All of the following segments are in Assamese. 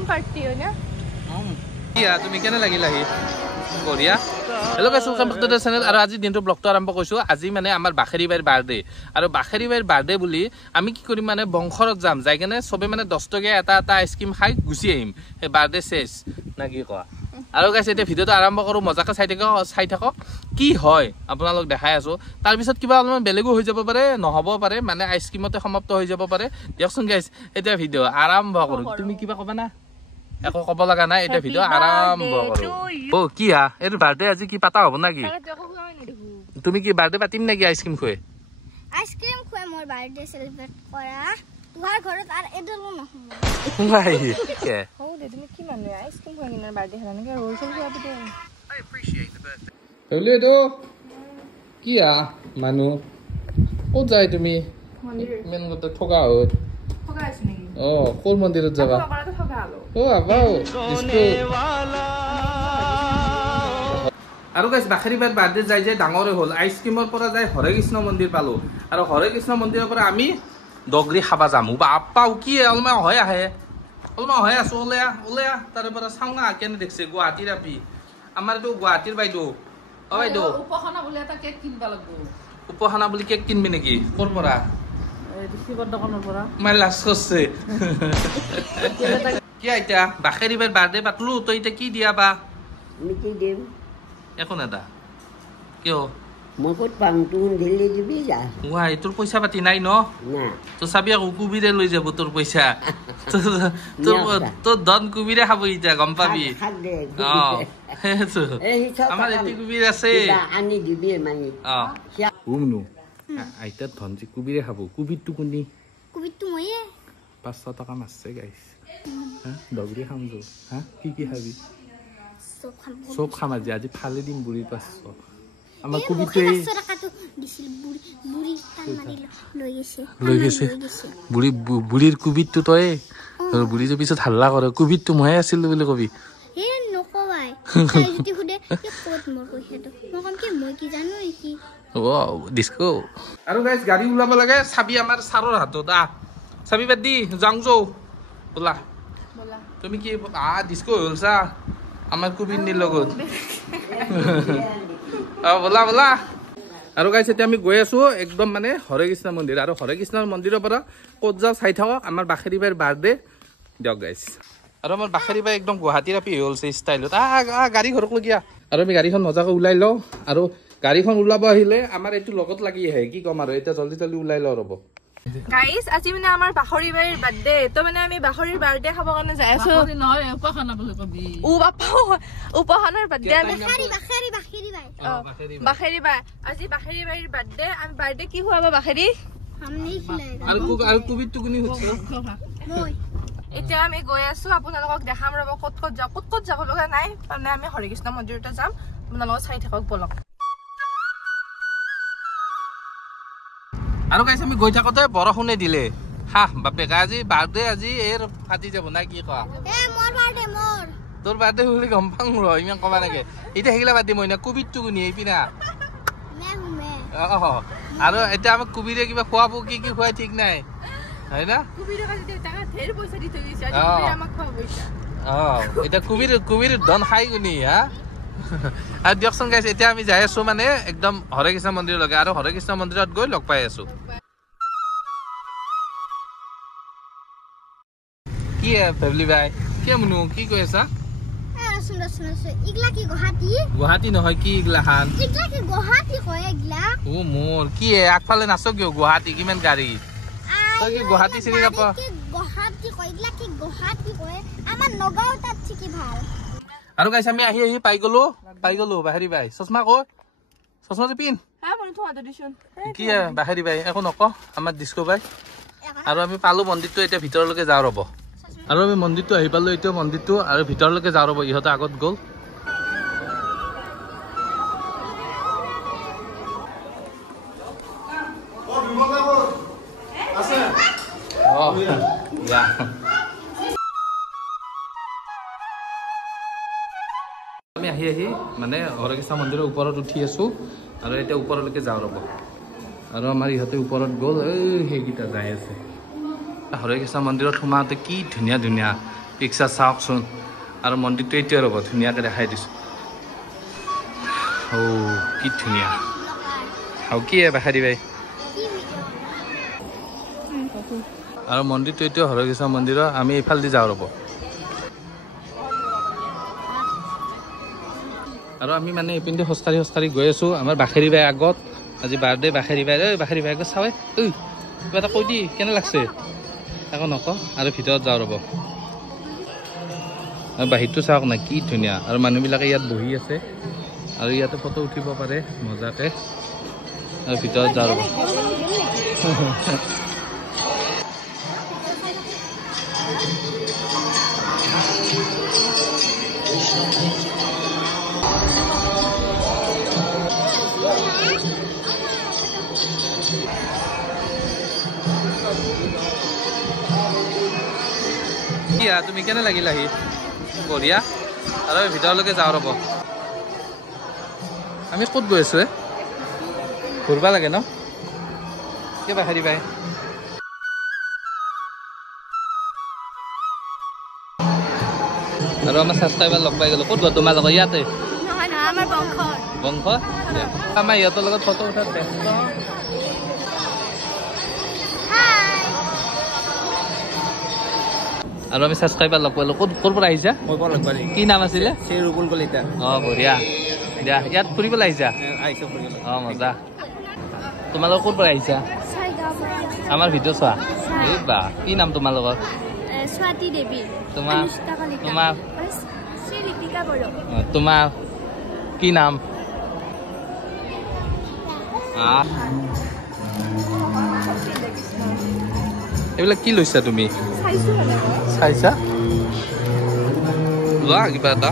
ड्रीम पार्टी हो ना কিয়া তুমি কেনে লাগিল আহি বঢ়িয়া হেল্ল' গাইছ ওয়েলকাম টু দ্য চেনেল আৰু আজি দিনটো ব্লগটো আৰম্ভ কৰিছো আজি মানে আমাৰ বাখেৰি বাইৰ বাৰ্থডে আৰু বাখেৰি বাইৰ বাৰ্থডে বুলি আমি কি কৰিম মানে বংশৰত যাম যাই কেনে সবে মানে 10 টকা এটা এটা আইসক্ৰীম খাই গুচি আহিম এই বাৰ্থডে শেষ না কি কোৱা আৰু গাইছ এতিয়া ভিডিওটো আৰম্ভ কৰো মজাকে চাই থাকক কি হয় আপোনালোক দেখাই আছো তাৰ পিছত কিবা অলপমান বেলেগো হৈ যাব পাৰে নহব পাৰে মানে আইসক্ৰীমতে সমাপ্ত হৈ যাব পাৰে দিয়কচোন গাইছ এতিয়া ভিডিও আৰম্ভ কৰো তুমি কিবা কবা না একো কব লাগা নাই এটা ভিডিও আৰম্ভ কৰো ও কিয়া এৰ বাৰ্থডে আজি কি পাতা হ'ব নাকি তুমি কি বাৰ্থডে পাতিম নাকি আইসক্ৰীম খুৱে মোৰ বাৰ্থডে সেলিব্ৰেট কৰা তোমাৰ ঘৰত আর এডলো নহব ভাই কে हो दे তুমি কি মানে আইসক্রিম খুৱাই কিনে বাৰ্থডে খানা কে ৰোল চল খুৱাই দে I appreciate the birthday হলে তো কিয়া মানু ক'ত যায় তুমি মেন গতে ঠকা হয় ঠকা আছে নেকি কোন মন্দিৰত যাবা বাবাটো ঠকা হলো আবাও ডিস্কো আৰু গাইস বাখেৰি বাৰ বাৰ্থডে যাই যাই ডাঙৰে হ'ল আইসক্ৰীমৰ পৰা যাই হৰে কৃষ্ণ মন্দিৰ পালো আৰু হৰে কৃষ্ণ মন্দিৰৰ পৰা আমি দগৰি খাবা যামু বাপ্পাও কি অলমা হয় আহে অলমা হয় আছো ওলেয়া তাৰে পৰা চাওনা কেনে দেখছে গুৱাহাটীৰ আপি আমাৰ তো গুৱাহাটীৰ বাইদেউ বাইদেউ উপখানা বলে এটা কেক কিনবা লাগবো উপখানা বুলি কেক কিনবি নেকি কৰ পৰা ৰিচিভৰ দোকানৰ পৰা মাই লাজ কৰছে কি আইতা বাখেৰি বাৰ বাৰ্থডে পাতলো তই এতিয়া কি দিয়া বা মিকি দিম একো নেদা কিয় মই ক'ত পাম তুন দিল্লী দিবি যা ওয়াই তোৰ পইচা পাতি নাই ন না তো চাবি আকৌ কুবিৰে লৈ যাব তোৰ পইচা তোৰ ধন কুবিৰে খাব এতিয়া গম পাবি খাক দে আমাৰ এটি কুবিৰ আছে আনি দিবি মানে উমনু আইতা ধন যে কুবিৰে খাব কুবিৰটো কোনি কুবিটো ময়ে 500 টকা মাছছে গাইছ দগৰি খাম যো কি খাবি সব খাম আজি ফালে দিম বুঢ়ী 500 আমাৰ কুবিটো লৈ গৈছে বুঢ়ীৰ কুবিটো তই বুঢ়ী যে পিছত হাল্লা কৰে কুবিটো ময়ে আছিলো বুলি কবি আৰু গাইছ গাড়ী ওলাব লাগে চাবি আমাৰ ছাৰৰ হাতত চাবি বাদ দি যাওঁ যৌ বোলা তুমি কি ডিস্কো হ'ল চা আমাৰ কুবিৰ লগত বলা বলা আৰু গাইছ এতিয়া আমি গৈ আছো একদম মানে হৰে কৃষ্ণ মন্দিৰ আৰু হৰে কৃষ্ণৰ মন্দিৰৰ পৰা ক'ত যাওঁ চাই থাকক আমাৰ বাখেৰি বাইৰ বাৰ্থডে দিয়ক গাইছ আৰু আমাৰ বাখেৰি বাই একদম গুৱাহাটীৰ আপি হ'লছে ষ্টাইলত গাড়ী ঘৰক লগীয়া আৰু আমি গাড়ীখন মজাকৈ ওলাই লওঁ আৰু গাড়ীখন ওলাব আহিলে আমাৰ এইটো লগত লাগি আহে কি ক'ম আৰু এতিয়া জলদি জলদি ওলাই লওঁ ৰ'ব গাইস আজি মানে আমাৰ বাখৰি বাইৰ বাৰ্থডে তো মানে আমি বাখৰিৰ বাৰ্থডে খাব কাৰণে যাই আছো নহয় উপখানা বুলি কবি বাপ্পা উপখানাৰ বাৰ্থডে আমি বাখৰি বাই আজি বাখৰি বাইৰ বাৰ্থডে আমি বাৰ্থডে কি খুৱাব বাখৰি আৰু কুবিটো কোনি হচ্ছে মই এতিয়া আমি গৈ আছো আপোনালোকক দেখাম ৰব ক'ত যাব লগা নাই মানে আমি হৰে কৃষ্ণ মন্দিৰতে যাম আপোনালোক চাই থাকক বলক আৰু গাইছ আমি গৈ থাকোতে বৰষুণে দিলে বাপে আজি বাৰ্থডে আজি এৰ ফাটি যাব না কি কোৱা তোৰ বাৰ্থডে বুলি গম পাওঁ ৰ ইমান কবা নাগে এতিয়া সেইগিলা বাদ দিম মই না কুবিৰটো কোনি এইপিনা আৰু এতিয়া আমাক কুবিৰে কিবা খোৱাব কি খুৱাই ঠিক নাই হয় না এতিয়া কুবিৰ ধন খাই কোনি আৰু দিয়কচোন গাইছ এতিয়া আমি যাই আছো মানে একদম হৰে কৃষ্ণ মন্দিৰলৈকে আৰু হৰে কৃষ্ণ মন্দিৰত গৈ লগ পাই আছো কি ফেমিলি বাই কি মনু কি কৈ আছা গুৱাহাটী নহয় কি ইগলা খান ও মোৰ কি আগফালে নাচ কিয় গুৱাহাটী কিমান গাড়ী তই কি গুৱাহাটী চিনি নাপা আৰু গাইছ আমি আহি পাই গলো বাহিৰি বাই চশমা কৈ চশমা যে পিন কি বাহিৰি বাই একো নক আমাৰ ডিস্কো বাই আৰু আমি পালো মন্দিৰটো এতিয়া ভিতৰলৈকে যাওঁ ৰ'ব আৰু আমি মন্দিৰটো আহি পালো এতিয়া মন্দিৰটো আৰু ভিতৰলৈকে যাওঁ ৰ'ব ইহঁতে আগত গ'ল আমি আহি মানে হৰে কৃষ্ণ মন্দিৰৰ ওপৰত উঠি আছো আৰু এতিয়া ওপৰলৈকে যাওঁ ৰ'ব আৰু আমাৰ ইহঁতে ওপৰত গ'ল সেইকেইটা যাই আছে হৰে কৃষ্ণ মন্দিৰত সোমাওঁতে কি ধুনীয়া ধুনীয়া পিকচাৰ চাওকচোন আৰু মন্দিৰটো এতিয়া ৰ'ব ধুনীয়াকৈ দেখাই দিছোঁ কি ধুনীয়া আৰু কি বাহাৰী বাই আৰু মন্দিৰটো এতিয়া হৰগেশ্বৰ মন্দিৰৰ আমি এইফালেদি যাওঁ ৰ'ব আৰু আমি মানে এইপিনে খোজকাঢ়ি গৈ আছোঁ আমাৰ বাখেৰী বাই আগত আজি বাৰ্থডে বাখেৰী বাই বাখেৰী বাই আগত চাৱে কিবা এটা কৈ দি কেনে লাগছে আকৌ নকওঁ আৰু ভিতৰত যাওঁ ৰ'ব আৰু বাহিৰটো চাওক না কি ধুনীয়া আৰু মানুহবিলাকে ইয়াত বহি আছে আৰু ইয়াতে ফটো উঠিব পাৰে মজাকৈ আৰু ভিতৰত যাওঁ ৰ'ব তুমি কেনে লাগিল আহি বঢ়িয়া আৰু ভিতৰলৈকে যাওঁ ৰ'ব আমি ক'ত গৈ আছোঁ ঘূৰিব লাগে ন কি বাহাৰী বাই আৰু আমাৰ ছাবস্ক্ৰাইবাৰ লগ পাই গ'লো ক'ত গ'ল তোমাৰ লগত ইয়াতে বংশ আমাৰ ইহঁতৰ লগত ফটো উঠাত ব্যস্ত আৰু আমি ছাবস্ক্ৰাইবাৰ লগ পালোঁ ক'ৰ পৰা আহিছা কি নাম আছিলে ৰূপুল কলিতা বঢ়িয়া দিয়া ইয়াত ফুৰিবলৈ আহিছা মজা তোমালোক ক'ৰ পৰা আহিছা আমাৰ ভিডিঅ' চোৱা এই বা কি নাম তোমালোকৰ স্বাতী দেৱী তোমাৰ কি নাম এইবিলাক কি লৈছা তুমি চাইছা লোৱা কিবা এটা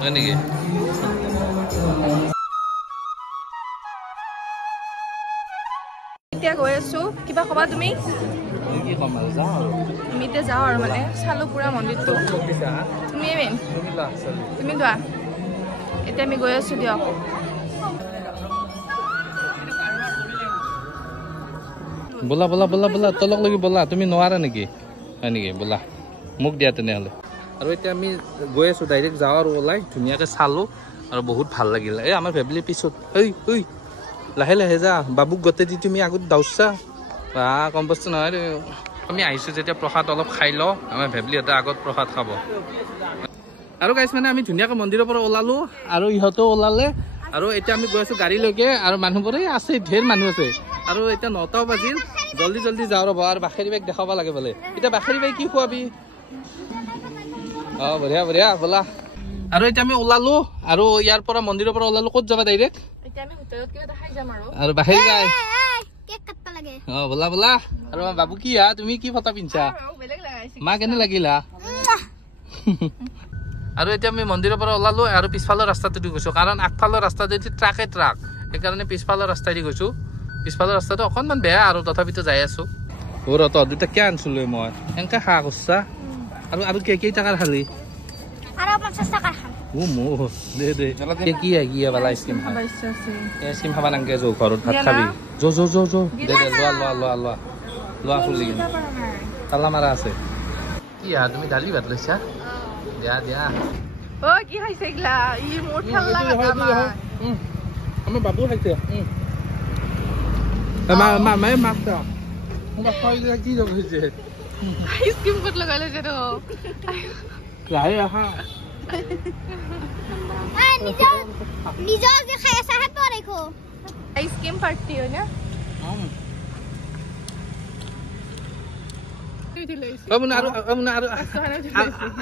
হয় নেকি এতিয়া গৈ আছো কিবা ক'বা তুমি কি ক'ম আৰু যাওঁ আৰু আমি এতিয়া যাওঁ আৰু মানে চালো পুৰা মন্দিৰটো তুমি লোৱা এতিয়া আমি গৈ আছো দিয়ক ব'লা ব'লা ব'লা ব'লা তলক লাগি ব'লা তুমি নোৱাৰা নেকি হয় নেকি ব'লা মোক দিয়া তেনেহ'লে আৰু এতিয়া আমি গৈ আছোঁ ডাইৰেক্ট যাওঁ আৰু ওলাই ধুনীয়াকৈ চালোঁ আৰু বহুত ভাল লাগিল এই আমাৰ ফেমিলিৰ পিছত ঐ লাহে লাহে যা বাবুক গোটেই দি তুমি আগত দাউছা বা কম বস্তু নহয় আমি আহিছোঁ যেতিয়া প্ৰসাদ অলপ খাই লওঁ আমাৰ ফেমিলিহঁতে আগত প্ৰসাদ খাব আৰু গাইছ মানে আমি ধুনীয়াকৈ মন্দিৰৰ পৰা ওলালোঁ আৰু ইহঁতেও ওলালে আৰু এতিয়া আমি গৈ আছোঁ গাড়ীলৈকে আৰু মানুহবোৰে আছে ঢেৰ মানুহ আছে আৰু এতিয়া 9টাও বাজিল জল্দি যাওঁ ৰ'ব আৰু বাখেৰী বাইক দেখাব লাগে বোলে এতিয়া বাখেৰী বাইক কি খুৱাবি বঢ়িয়া বঢ়িয়া ব'লা আৰু এতিয়া আমি ওলালোঁ আৰু ইয়াৰ পৰা মন্দিৰৰ পৰা ওলালোঁ ক'ত যাবা ডাইৰেক্ট আৰু বাখেৰী বাই ব'লা ব'লা আৰু বাবু কি তুমি কি ফটা পিন্ধছা মা কেনে লাগিলা আৰু এতিয়া আমি মন্দিৰৰ পৰা ওলালোঁ আৰু পিছফালৰ ৰাস্তাটোদি গৈছোঁ কাৰণ আগফালৰ ৰাস্তাটোদি ট্ৰাক সেইকাৰণে পিছফালৰ ৰাস্তাইদি গৈছোঁ পিছফালৰ ৰাস্তাটো অকণমান বেয়া আৰু তথাপিতো যাই আছোঁ তহঁত দুটা কিয় আনিছিলোঁ মই এনেকৈ খা কৰিছা আৰু কেইটাকাৰ খালি দে কি পালা আইচক্ৰীম আইচক্ৰীম খাবা নাংকে যৌ ঘৰত ভাত খাবি দে লোৱা খুলি কিনে তালা মাৰা আছে কি তুমি দালি ভাত লৈছা দিয়া কি খাইছে এইগিলা মোৰ ভাল লাগা আমাৰ বাবু খাইছে মায়ে মাছ কি যাব হৈছে আইচক্ৰীম ক'ত লগাই লৈছে তো লাহে আহা আইসক্ৰিম পাৰ্টি হয় না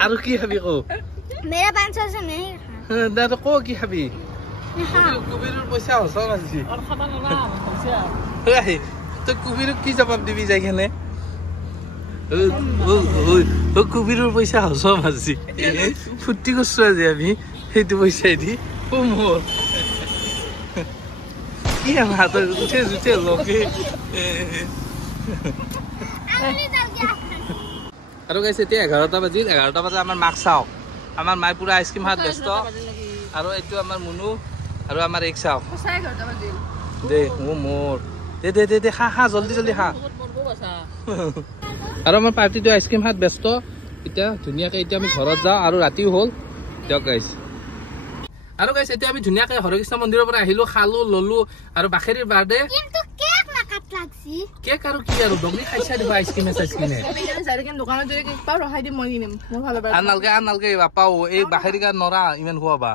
আৰু কি খাবি কো मेरा 500 से नहीं দাদা কো কি খাবি কুবিৰৰ পইচা হসল আছে আৰু খাবা না পইচা তই কুবিৰক কি জবাব দিবি যাই কেনে কুবিৰৰ পইচা হসম আছে ফুৰ্তি কৰিছো আজি আমি সেইটো পইচাই দি মোৰ কি আমাৰ হাতত উঠে লগে আৰু গাইছে এতিয়া 11টা বাজিল 11টা বজাত আমাৰ মাক চাওঁ আমাৰ মায়ে পুৰা আইচক্ৰীম হাত ব্যস্ত আৰু এইটো আমাৰ মুনু আৰু আমাৰ এক চাওঁ দে মোৰ দে খা জল্দি খা আৰু আমাৰ পাৰ্টিটো আইচক্ৰীম খাত ব্যস্ত এতিয়া ধুনীয়াকে এতিয়া আমি ঘৰত যাওঁ আৰু ৰাতিও হ'ল দিয়ক গাইছ আৰু গাইছ এতিয়া আমি ধুনীয়াকে হৰকৃষ্ণ মন্দিৰৰ পৰা আহিলো খালো ললো আৰু বাখেৰিৰ বাৰ্থডে কিন্তু কেক নাকাট লাগছি কেক আৰু কি আৰু ডগৰি খাইছা দিব আইচক্ৰীমে দোকানত যদি কেক পাওঁ ৰখাই দিম মই কিনিম মোৰ ভাল আনালকে বাপাও এই বাখেৰিকা নৰা ইমান খোৱাবা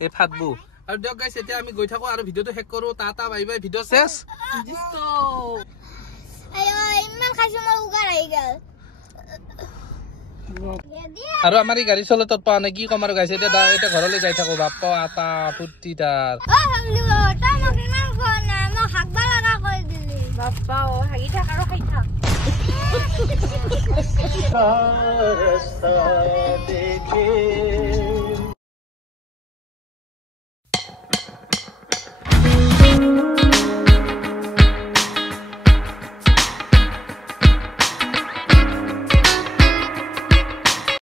এই ফাটবো আৰু দিয়ক গাইছ এতিয়া আমি গৈ থাকো আৰু ভিডিঅ'টো শেষ কৰো টাটা বাই বাই ভিডিঅ' শেষ ইমান খাইছো মই উগাৰ আহি গেল আৰু আমাৰ এই গাড়ী চলে তত পোৱা নাই কি কম আৰু গাইছে এতিয়া ঘৰলৈ যাই থাকো বাপ্পা আটা ফুৰ্তি তাৰ বাপ্পা হাগি থাক আৰু খাই থাক